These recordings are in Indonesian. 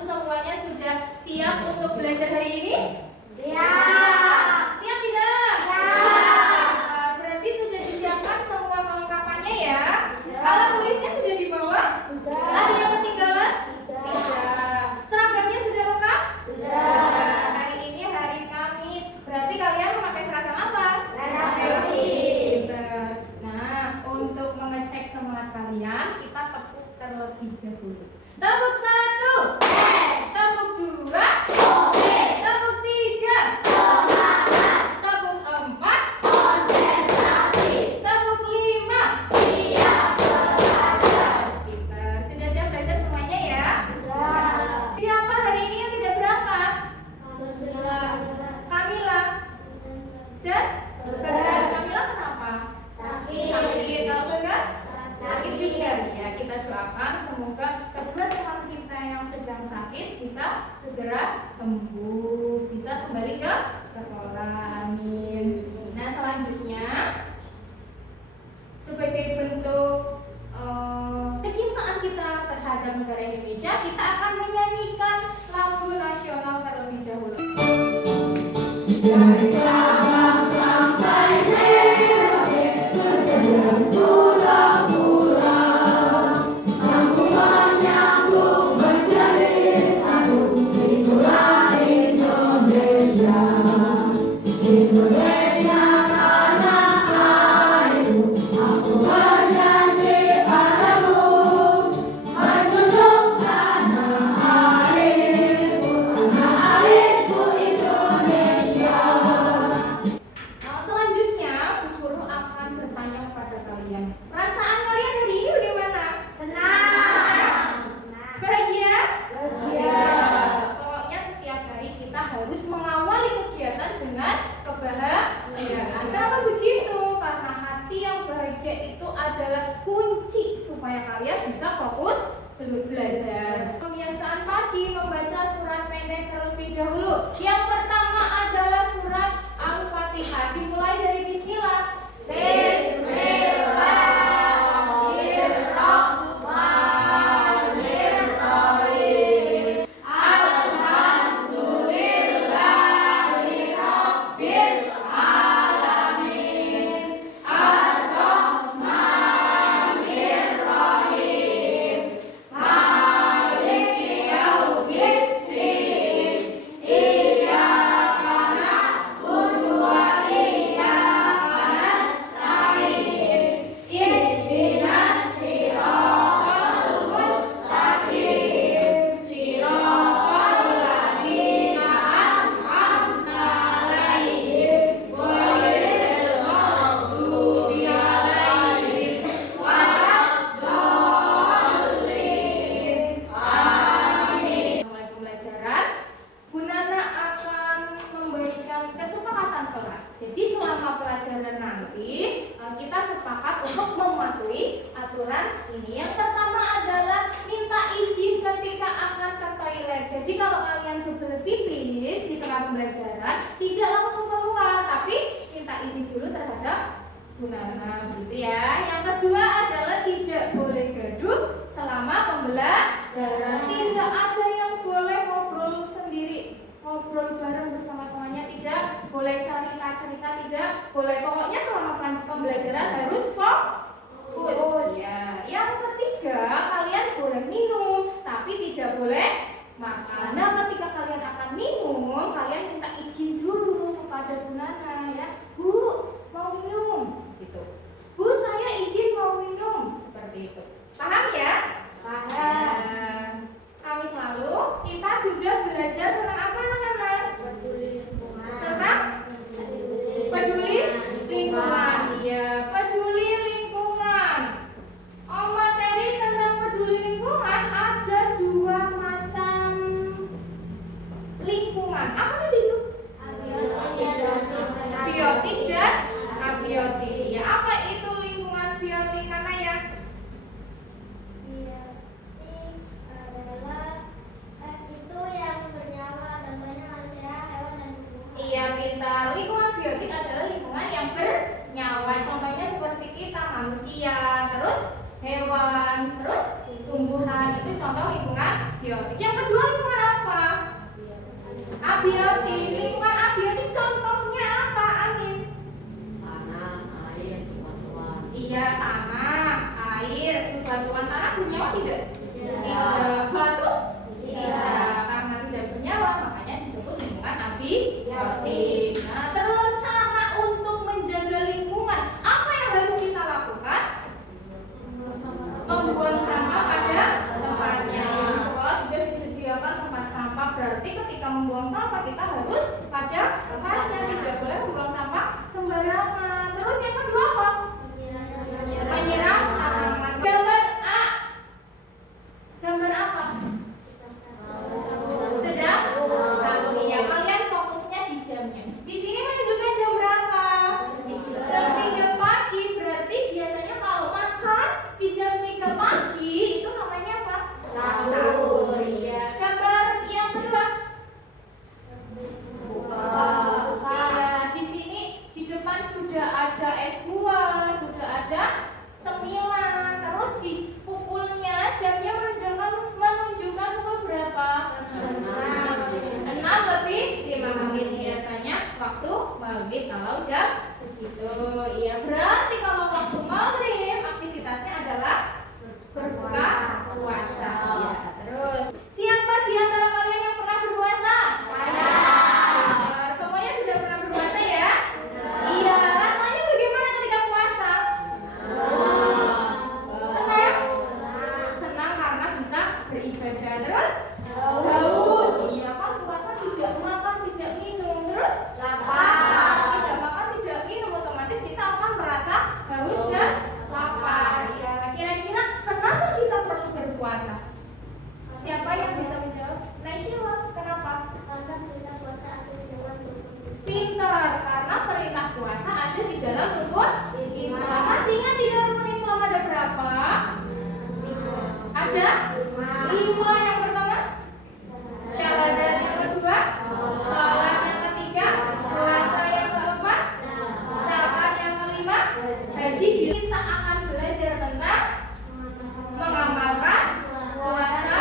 semuanya sudah siap untuk belajar hari ini? Siap. Siap tidak? Siap. Berarti sudah disiapkan semua kelengkapannya ya? Alat tulisnya sudah dibawa? Sudah. Ada yang ketinggalan? Tidak. Seragamnya sudah lengkap? Sudah. Hari ini hari Kamis. Berarti kalian memakai seragam apa? Merah putih. Pinter. Nah, untuk mengecek semangat kalian, kita tepuk terlebih dahulu. Tepuk 1. Tepuk 2. Tepuk 3. Semangat. Tepuk 4. Konsentrasi. Tepuk 5. Siap belajar. Pinter. Sudah siap belajar semuanya ya? Sudah. Siapa hari ini yang tidak berangkat? Alhamdulillah. Kamila dan Bagas. Kamila kenapa? Sakit. Kalau Bagas? Sakit juga. Ya, kita doakan semoga kedua teman kita yang sedang sakit bisa segera sembuh, bisa kembali ke sekolah. Amin. Nah, selanjutnya sebagai bentuk kecintaan kita terhadap negara Indonesia, kita akan menyanyikan lagu nasional terlebih dahulu. Dari Sabang sampai Merauke, menjejak pulau-pulau, sambungan nyambung menjadi satu. Itulah Indonesia, Indonesia tanah airku. Aku berjanji padamu, menjunjung tanah airku, Indonesia. Selanjutnya, Bu Guru akan bertanya kepada kalian. Perasaan kalian hari ini bagaimana? Senang. Bahagia? Bahagia. Pokoknya setiap hari kita harus mengawali kegiatan dengan kebahagiaan. Kenapa begitu? Karena hati yang bahagia itu adalah kunci supaya kalian bisa fokus belajar. Kebiasaan pagi membaca surat pendek terlebih dahulu. Yang pertama adalah surat Al-Fatihah. Dimulai dari Bismillah. Bismillahirrahmanirrahim. Alhamdulillahirabbil alamin. Ar-Rahmanirrahim. Maliki yaumiddin. Iyyaka na'budu wa iyyaka nasta'in. Ihdinas siratal mustaqim. Siratal ladzina an'amta 'alaihim ghairil maghdubi 'alaihim waladdallin. Amin. Mulai pembelajaran, Bu Nana akan memberikan kesepakatan kelas. Jadi selama pelajaran nanti kita sepakat untuk mematuhi aturan ini. Yang pertama adalah minta izin ketika akan ke toilet. Jadi kalau kalian kebelet pipis di tengah pembelajaran, tidak langsung keluar, tapi minta izin dulu terhadap Bu Nana, gitu ya. Yang kedua adalah tidak boleh gaduh selama pembelajaran. Tidak ada yang boleh ngobrol sendiri, ngobrol bareng bersama temannya, tidak boleh cerita-cerita, tidak boleh. Pokoknya selama pembelajaran harus fokus. Ya. Yang ketiga, kalian boleh minum, tapi tidak boleh makan. Nah, ketika kalian akan minum, kalian minta izin dulu kepada Bu Nana ya. Bu, mau minum, gitu. Bu, saya izin mau minum, seperti itu. Paham ya? Paham. Kamis lalu kita sudah belajar tentang apa, anak-anak? Tentang peduli lingkungan. Iya, peduli lingkungan. Materi tentang peduli lingkungan ada 2 macam lingkungan. Apa saja itu? Biotik dan abiotik. Ya, apa itu lingkungan biotik, karena ya? Iya, pintar. Lingkungan biotik adalah lingkungan yang bernyawa. Contohnya seperti kita, manusia, terus hewan, terus tumbuhan. Itu contoh lingkungan biotik. Yang kedua lingkungan berarti ketika membuang sampah kita harus pada tempatnya, tidak boleh membuang sampah sembarangan. Terus yang kedua apa? Menyiram tanaman. Gambar A. Gambar apa? Sedang satu. Iya, kalian fokusnya di jamnya. Di sini menunjukkan jam berapa? Jam 3 pagi. Berarti biasanya kalau makan di jam 3 pagi itu namanya apa? Sahur. Iya. Gambar yang kedua. Iya, di sini di depan sudah ada es buah, sudah ada cemilan. Terus di pukulnya jamnya menunjukkan pukul berapa? 6 lebih 5 menit biasanya waktu maghrib kalau jam segitu. Iya, berarti kalau waktu maghrib aktivitasnya adalah berbuka puasa. Ya, terus siapa di antara kalian yang pernah berpuasa? Semuanya sudah pernah berpuasa ya? Iya, rasanya bagaimana ketika puasa? Senang? Senang karena bisa beribadah. Terus haus. Iya, kan puasa tidak makan, tidak minum. Terus lapar. Tidak makan, tidak minum, otomatis kita akan merasa haus dan lapar. Ya, kira-kira kenapa kita perlu berpuasa? Siapa yang bisa menjawab? Naisila, kenapa? Pintar, karena perintah puasa ada di dalam rukun Islam. Masih ingat tidak rukun Islam ada berapa? Ada 5. Yang pertama syahadat, yang kedua salat, yang ketiga puasa, yang keempat zakat, yang kelima haji. Kita akan belajar tentang mengamalkan puasa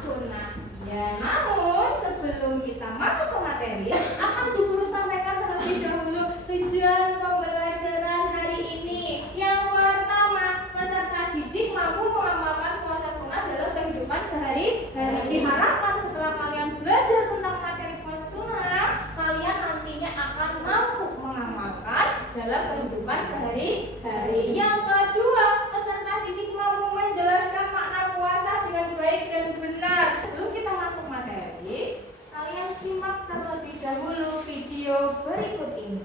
sunnah. Ya, namun sebelum kita masuk ke materi, akan Bu Guru sampaikan terlebih dahulu tujuan pembelajaran hari ini. Yang pertama, peserta didik mampu mengamalkan puasa sunnah dalam kehidupan sehari-hari. Diharapkan setelah kalian belajar tentang materi puasa sunnah, kalian nantinya akan mampu mengamalkan dalam kehidupan sehari-hari. Yang kedua, peserta didik mampu menjelaskan makna puasa dengan baik dan benar. Sebelum kita masuk materi, kalian simak terlebih dahulu video berikut ini.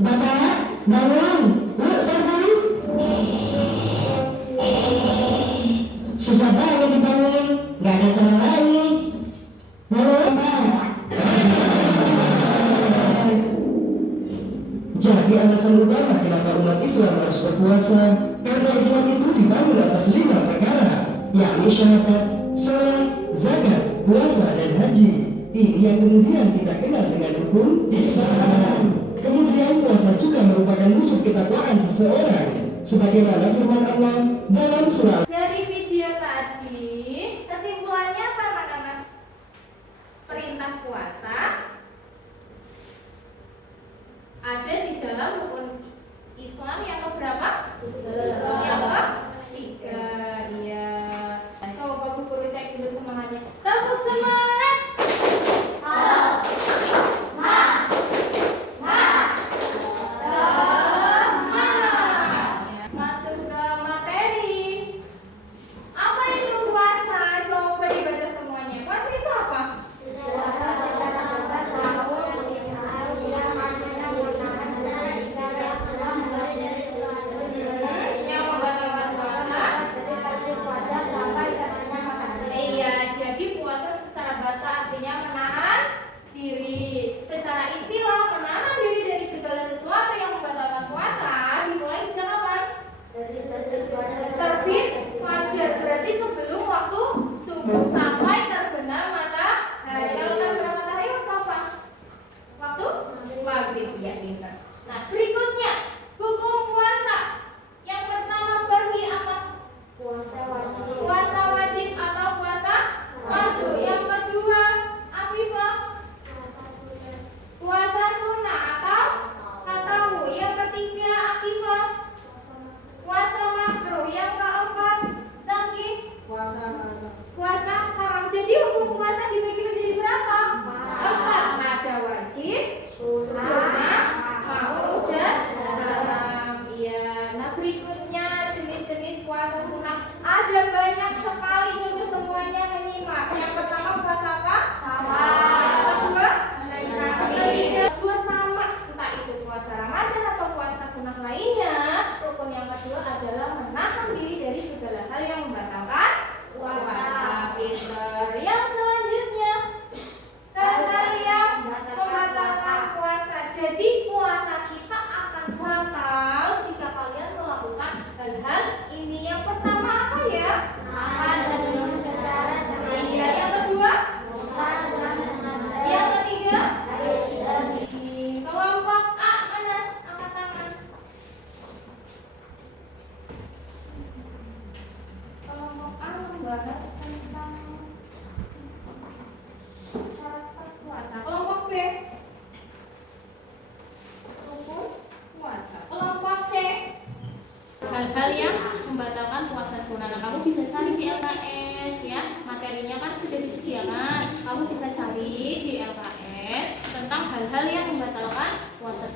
Bapak, bangun, yuk sahur. Susah banget dibangun, nggak ada cara lain. Jadi alasan utama kenapa umat Islam harus berpuasa, karena Islam itu dibangun atas 5 perkara, yakni syahadat, salat, zakat, puasa, dan haji. Ini yang kemudian kita kenal dengan rukun Islam. Kemudian puasa juga merupakan wujud ketakwaan seseorang, sebagaimana firman Allah dalam surah. Dari video tadi, kesimpulannya apa anak-anak? Perintah puasa ada di dalam rukun Islam yang keberapa? Yang ketiga. Iya. Coba Bu Guru cek dulu semangatnya. Tepuk semangat. Masuk ke materi. Apa itu puasa? Coba dibaca semuanya. Puasa itu apa? Yang membatalkan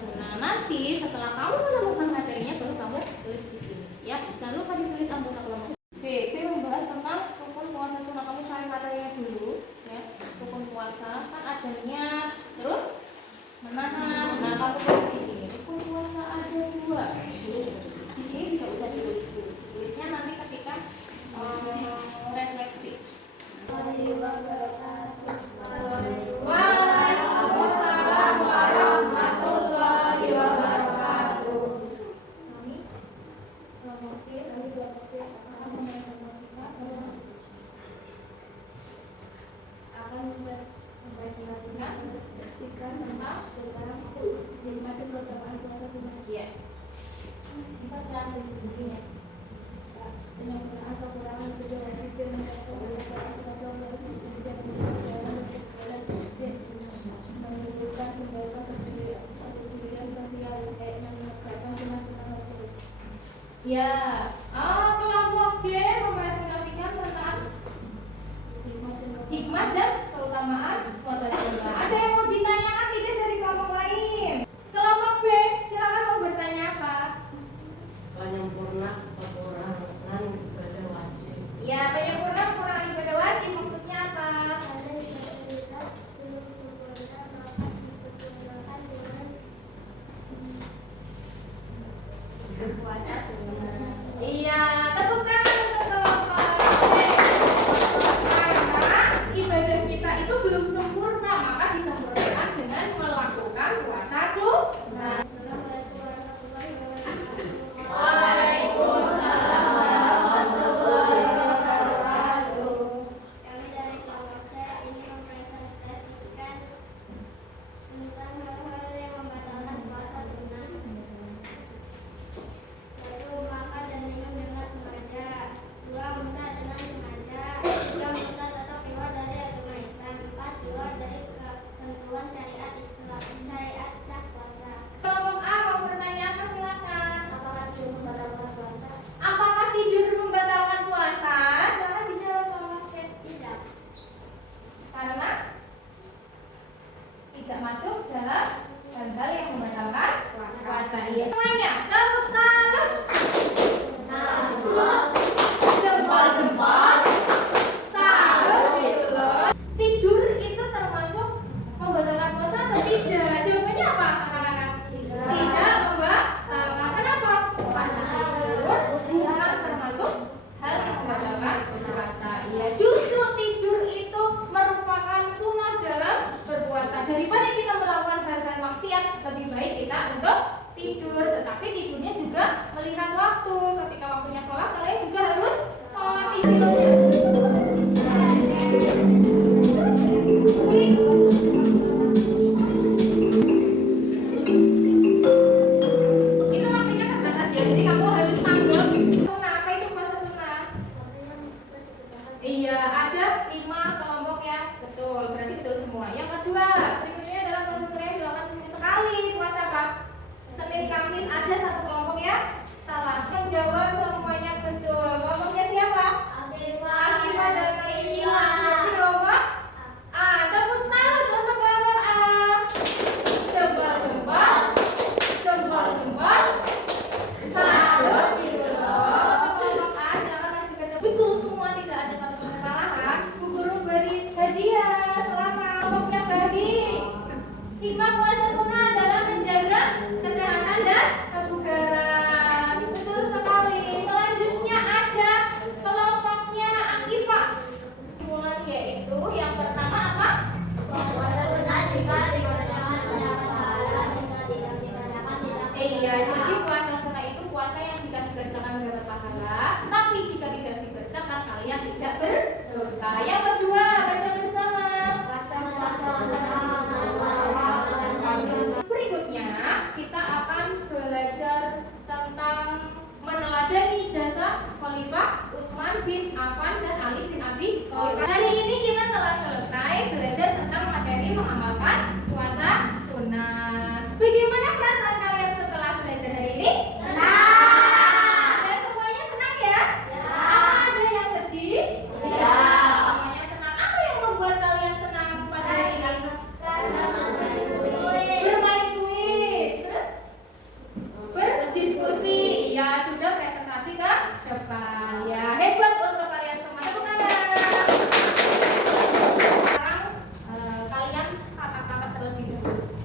sunnah. Nanti setelah kamu menemukan materinya baru kamu tulis di sini. Ya, jangan lupa ditulis anggota kelompok. B membahas tentang rukun puasa sunnah. Kamu cari materinya dulu, ya. Rukun puasa kan ada niat, terus menahan. Nah, kamu tulis di sini. Rukun puasa ada 2. Di sini tidak usah ditulis dulu. Tulisnya nanti ketika refleksi. Waalaikumsalam warahmatullahi wabarakatuh. Kami akan mempresentasikan tentang nikmatin berbagai puasa sunnah. Iya. Dibaca sisinya. Dengan kekurangan kedua wajib dan menunjukkan kebaikan kemudian sosial menegakkan sunnah-sunnah tersebut. Ya, kelompok D mempresentasikan tentang hikmah dan keutamaan puasa sunnah. Ada yang mau ditanyakan tidak dari kelompok lain? Kelompok B, silakan mau bertanya apa? Penyempurna kekurangan ibadah wajib. Ya, penyempurna kekurangan ibadah wajib maksudnya apa? Puasa sunnah. Iya, tepuk tangan untuk kelompok B. Karena ibadah kita itu belum sempurna, maka disempurnakan dengan melakukan puasa sunnah. Waalaikumsalam warahmatullahi wabarakatuh. Kami dari kelompok C ini mempresentasikan tentang hal-hal yang membatalkan puasa sunnah. 1. Makan dan minum dengan sengaja. 2. Muntah dengan sengaja. 3. Muntah atau keluar dari agama Islam. 4. Keluar dari ketentuan syariat Islam, syariat sah puasa. Kelompok A mau bertanya apa silakan. Apakah tidur membatalkan puasa? Apakah tidur membatalkan puasa? Silakan dijawab kelompok C. Tidak. Karena tidak masuk dalam hal-hal yang membatalkan puasa. Iya. Semuanya, tepuk salam. Jempol-jempol. Salut gitu loh. Tidur itu termasuk membatalkan puasa atau tidak? Jawabannya apa, anak-anak? Tidak membatalkan. Kenapa? Karena tidur bukan termasuk hal yang membatalkan puasa. Iya, justru tidur itu merupakan sunnah dalam berpuasa. Daripada kita melakukan hal-hal maksiat, lebih baik kita untuk tidur. Tetapi tidurnya juga melihat waktu. Ketika waktunya sholat, kalian juga harus sholat tidurnya. Itu waktunya terbatas ya, jadi kamu harus tanggap. Sunnah, apa itu puasa sunnah? Iya, ada 5 kelompok ya. Betul, berarti betul semua. Yang kedua, berikutnya adalah puasa sunnah yang dilakukan seminggu sekali. Puasa apa? Senin Kamis. Ada 1 kelompok ya salah. Menjawab semuanya betul. Kelompoknya siapa? Akifah dan Aisyah. Berarti kelompok A. Tepuk salut untuk kelompok A. Jempol-jempol. Jempol-jempol. Salut gitu loh. Kelompok A silakan kasih kerja. Betul semua, tidak ada satu kesalahan. Bu Guru beri hadiah. Selamat. Kelompoknya bagi. Hikmah puasa sunnah adalah menjaga kesehatan dan kebugaran. Betul sekali. Selanjutnya ada kelompoknya Akifah. Mulai yaitu yang pertama apa? Puasa sunnah jika dikerjakan mendapat pahala, jika tidak dikerjakan tidak. Iya, jadi puasa sunnah itu puasa yang jika dikerjakan mendapat pahala, tapi jika tidak dikerjakan kalian tidak berdosa. Yang kedua, baca bersama.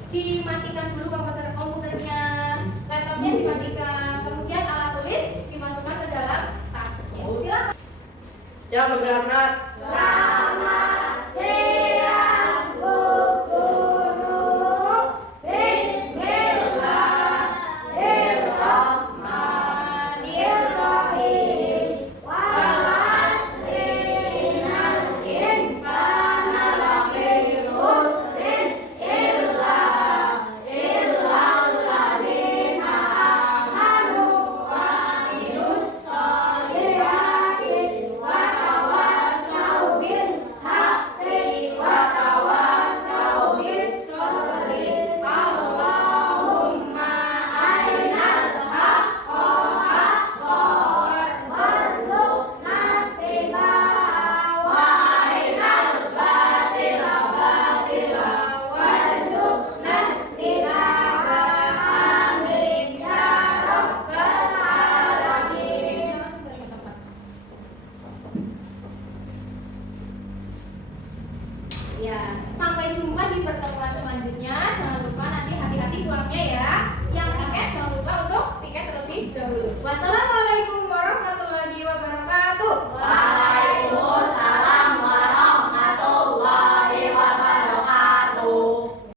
dimatikan dulu komputernya, laptopnya dimatikan, kemudian alat tulis dimasukkan ke dalam tasnya. Silakan. Siap, Bang Rahmat.